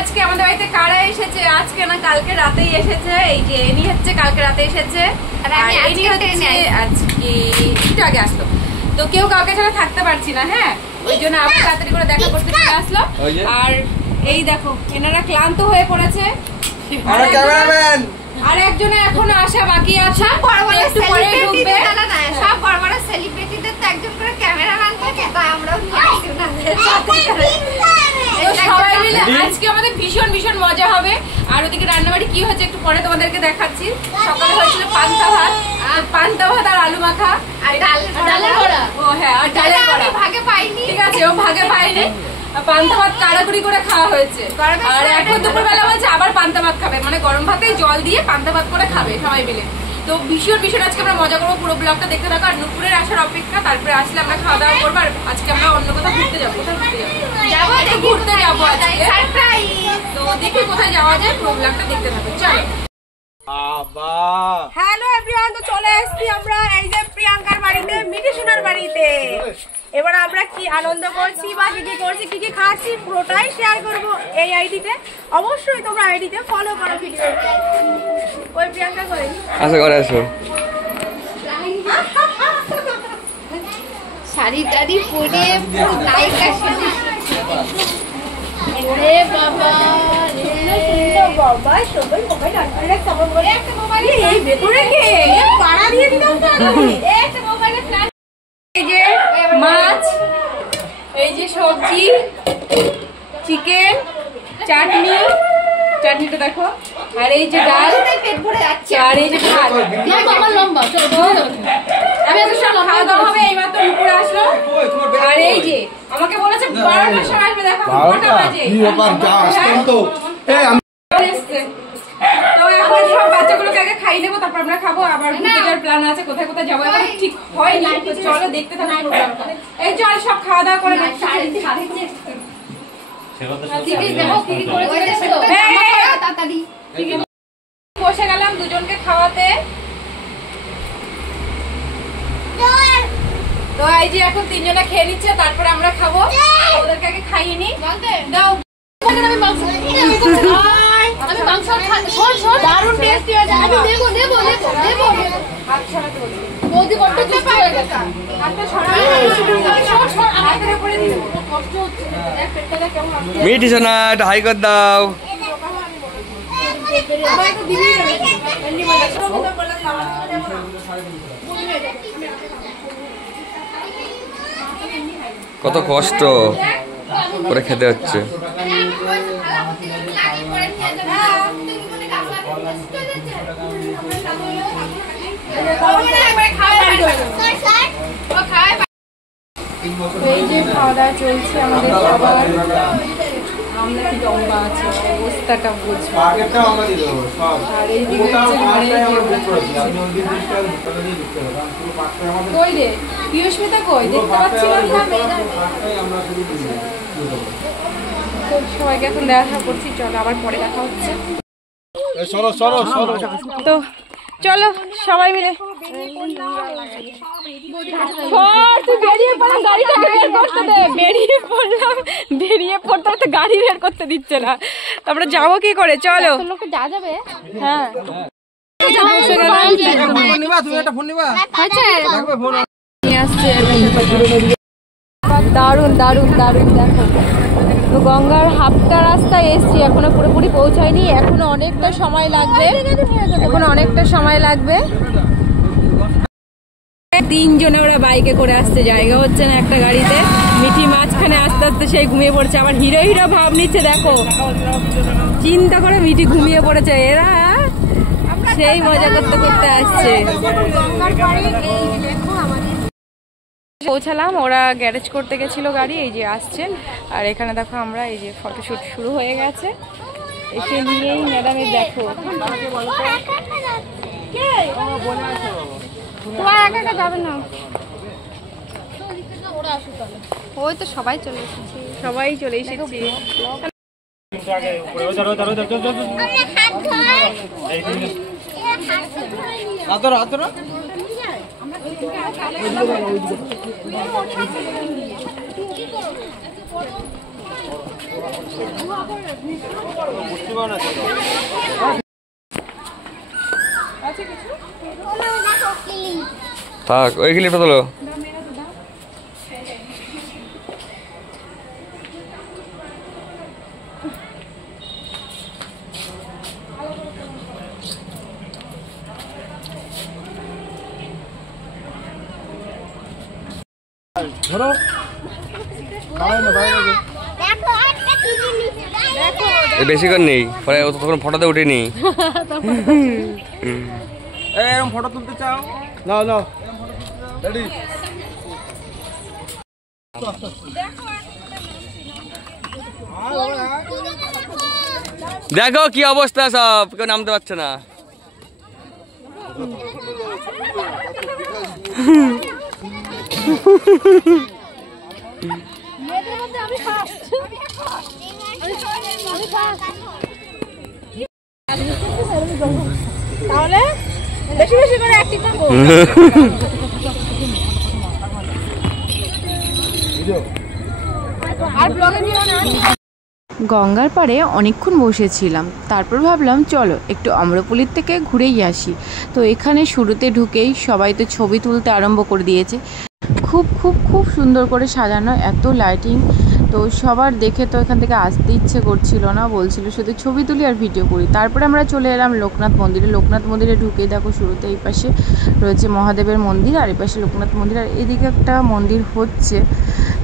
আজকে আমাদের বাড়িতে কারা এসেছে, আজকে না কালকে রাতেই এসেছে। এই যে এনি হচ্ছে কালকে রাতে এসেছে, আর এনি হচ্ছে আজকে একটু আগে আসলো। তো কেউ কাউকে ছাড়া থাকতে পারছি না, হ্যাঁ, ওই জন্য আবার তাড়াতাড়ি করে দেখা করতে চলে আসলো। আর এই দেখো এনারা ক্লান্ত হয়ে পড়েছে, আর একজনে এখনো আসা বাকি আছে। সব বড় বড় সেলিব্রিটিদের না না, সব বড় বড় সেলিব্রিটিদের তো একজন করে ক্যামেরাম্যান থাকে, তাই আমরাও নিয়ে আসি না। তো সবাই মিলে আজকে আমাদের ভীষণ ভীষণ মজা হবে। আর ওদিকে রান্নাবাড়ি কি হচ্ছে একটু পরে তোমাদেরকে দেখাচ্ছি। সকালে হয়েছিল পান্তা ভাত আর আলু মাখা আর ডালের বড়া। ও হ্যাঁ, আর ডালের বড়া ভাগে পাইনি, ঠিক আছে, ও ভাগে পাইনি। পান্তা ভাত কাড়াকুড়ি করে খাওয়া হয়েছে, আর এখন দুপুরবেলা হয়েছে আবার পান্তা ভাত খাবে, মানে গরম ভাতে জল দিয়ে পান্তা ভাত করে খাবে সবাই মিলে। তো ভীষণ ভীষণ আজকে আমরা মজা করবো, পুরো ব্লগটা দেখতে থাকো। আর নুপুরের আসার অপেক্ষা, তারপরে আসলে আমরা খাওয়া দাওয়া করবো। আর আজকে আমরা অন্য কোথাও ঘুরতে যাবো। কোথায় ঘুরতে যাবো আজকে, তো দেখি কোথায় যাওয়া যায়। পুরো ব্লগটা দেখতে থাকো, চলো। হ্যালো এভরিওয়ান, তো চলে এসেছি আমরা এই যে প্রিয়াঙ্কার বাড়িতে, মিঠি সোনার বাড়িতে। এবার আমরা কি আনন্দ করছি বা কি কি করছি, কি কি খাচ্ছি, পুরোটাই শেয়ার করব এই আইডিতে। অবশ্যই তোমরা আইডিতে ফলো করো ভিডিও। ওই প্রিয়াঙ্কা কই আসো, করে আসো। শাড়ি টাড়ি পরে পুরো নায়িকা সেজে। রে বাবা রে বাবা, সবাই মোবাইল আনতে কেমন বলে একটা মোবাইল এই ভেতরে কে পাড়া দিয়ে দিলাম তো আমি। একটা মোবাইলে ফ্ল্যাশ, এই যে মাছ, এই যে সবজি, চিকেন, চাটনিটা দেখো, আর এই যে ডাল, আর এই যে ভাত। আমার লম্বা আমি এত সব খাওয়া দাওয়া হবে। এইমাত্র উপরে আসলো, আর এই যে আমাকে বলেছে 12টার সময় আসবে। দেখো 12টা বাজে। তো এখন সব বাচ্চাগুলোকে আগে খাই নেবো, তারপর আমরা খাবো। আবার ঘুরতে যাওয়ার প্ল্যান আছে, কোথায় কোথায় যাবো এখন ঠিক হয়নি। তো চলো দেখতে থাকো প্রোগ্রামটা। এই চল সব খাওয়া দাওয়া করে বসে গেলাম দুজনকে খাওয়াতে। তো এই যে এখন তিনজনে খেয়ে নিচ্ছে, তারপরে আমরা খাবো। ওদেরকে আগে খাইয়ে নি দাও। দারুণ টেস্টি হয়েছে। আমি দেবো দেবো দেবো দেবো। আচ্ছা বৌদি বড্ড চেপা হয়ে গেছে। হাতটা সরাই হাতের উপরে দিও, কষ্ট হচ্ছে। দেখ পেটটা কেমন আছে। মিঠি সোনা একটা হাই কর দাও। আমায় তো দিবি না এমনি বলে তো বললাম খাওয়া দেবো না। কত কষ্ট করে খেতে হচ্ছে। এই যে খাওয়া দাওয়া চলছে আমাদের সবার। আমরা কি লম্বা আছে অবস্থাটা বুঝবো। আর এই দিকে কই রে পিয়স্মিতা কই, দেখতে পাচ্ছি না। তো সবাইকে এখন দেখা করছি, চলো আবার পরে দেখা হচ্ছে। তো চলো সবাই মিলে বেরিয়ে পড়তে তো গাড়ি বের করতে দিচ্ছে না, আমরা যাবো কি করে। চলো হ্যাঁ দারুন দারুন দারুন। দেখো তো গঙ্গার হাফটা রাস্তায় এসছি, এখনো পুরোপুরি পৌঁছায়নি, এখনো অনেকটা সময় লাগবে। তিনজনে ওরা বাইকে করে আসছে, জায়গা হচ্ছে না একটা গাড়িতে। মিঠি মাঝখানে আস্তে আস্তে সেই ঘুমিয়ে পড়ছে, আবার হিরো হিরো ভাব নিচ্ছে। দেখো চিন্তা করে মিঠি ঘুমিয়ে পড়েছে। এরা সেই মজা করতে করতে আসছে। পৌঁছালাম, ওরা গ্যারেজ করতে গেছিল গাড়ি, এই যে আসছে। আর এখানে দেখো আমরা এই যে ফটোশুট শুরু হয়ে গেছে, এসে নিয়েই ম্যাডামের দেখো একা যাবে না। ওই তো সবাই চলে এসেছি। থাক, ওই ক্লিপটা তোলো। ধরো বেশিক্ষণ নেই, পরে তখন ফটোতে উঠেনি। এরকম ফটো তুলতে চাও? না না রেডি। দেখো কি অবস্থা, সব কেউ নামতে পারছে না। তাহলে বেশি বেশি করে অ্যাক্টিং করব। আর ব্লগে দিও না। গঙ্গার পাড়ে অনেকক্ষণ বসেছিলাম, তারপর ভাবলাম চলো একটু আম্রপল্লীর থেকে ঘুরেই আসি। তো এখানে শুরুতে ঢুকেই সবাই তো ছবি তুলতে আরম্ভ করে দিয়েছে। খুব খুব খুব সুন্দর করে সাজানো, এত লাইটিং। তো সবার দেখে তো এখান থেকে আসতে ইচ্ছে করছিল না, বলছিল শুধু ছবি তুলি আর ভিডিও করি। তারপরে আমরা চলে এলাম লোকনাথ মন্দিরে। লোকনাথ মন্দিরে ঢুকে দেখো শুরুতে এই পাশে রয়েছে মহাদেবের মন্দির, আর এই পাশে লোকনাথ মন্দির, আর এদিকে একটা মন্দির হচ্ছে।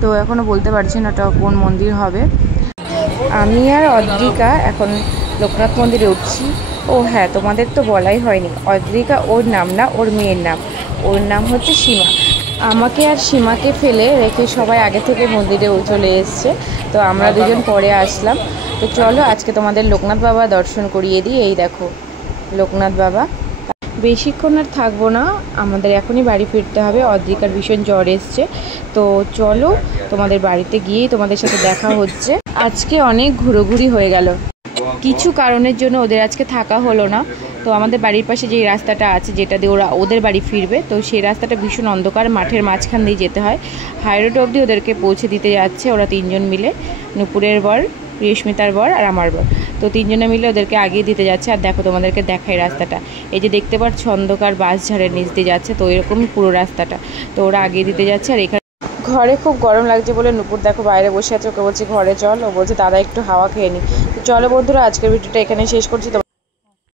তো এখনও বলতে পারছি না ওটা কোন মন্দির হবে। আমি আর অদ্রিকা এখন লোকনাথ মন্দিরে উঠছি। ও হ্যাঁ, তোমাদের তো বলাই হয়নি, অদ্রিকা ওর নাম না, ওর মেয়ের নাম। ওর নাম হচ্ছে সীমা। আমাকে আর সীমাকে ফেলে রেখে সবাই আগে থেকে মন্দিরে চলে এসছে। তো আমরা দুজন পরে আসলাম। তো চলো আজকে তোমাদের লোকনাথ বাবা দর্শন করিয়ে দিই। এই দেখো লোকনাথ বাবা। বেশিক্ষণ আর থাকবো না, আমাদের এখনই বাড়ি ফিরতে হবে। অদ্রিকার ভীষণ জ্বর এসছে। তো চলো তোমাদের বাড়িতে গিয়েই তোমাদের সাথে দেখা হচ্ছে। আজকে অনেক ঘুরোঘুরি হয়ে গেল, কিছু কারণের জন্য ওদের আজকে থাকা হলো না। তো আমাদের বাড়ির পাশে যেই রাস্তাটা আছে, যেটা দিয়ে ওরা ওদের বাড়ি ফিরবে, তো সেই রাস্তাটা ভীষণ অন্ধকার, মাঠের মাঝখান দিয়ে যেতে হয়। হাইরোড অবধি ওদেরকে পৌঁছে দিতে যাচ্ছে ওরা তিনজন মিলে, নুপুরের বর, প্রিয়স্মিতার বর আর আমার বর। তো তিনজনে মিলে ওদেরকে আগিয়ে দিতে যাচ্ছে। আর দেখো তোমাদেরকে দেখাই রাস্তাটা, এই যে দেখতে পাচ্ছ অন্ধকার, বাঁশঝাড়ের নিচ দিয়ে যাচ্ছে। তো এরকমই পুরো রাস্তাটা, তো ওরা আগিয়ে দিতে যাচ্ছে। আর এখানে ঘরে খুব গরম লাগছে বলে নুপুর দেখো বাইরে বসে আছে, ওকে বলছি ঘরে চল, ও বলছে দাদা একটু হাওয়া খেয়ে নি। তো চলো বন্ধুরা, আজকের ভিডিওটা এখানে শেষ করছি।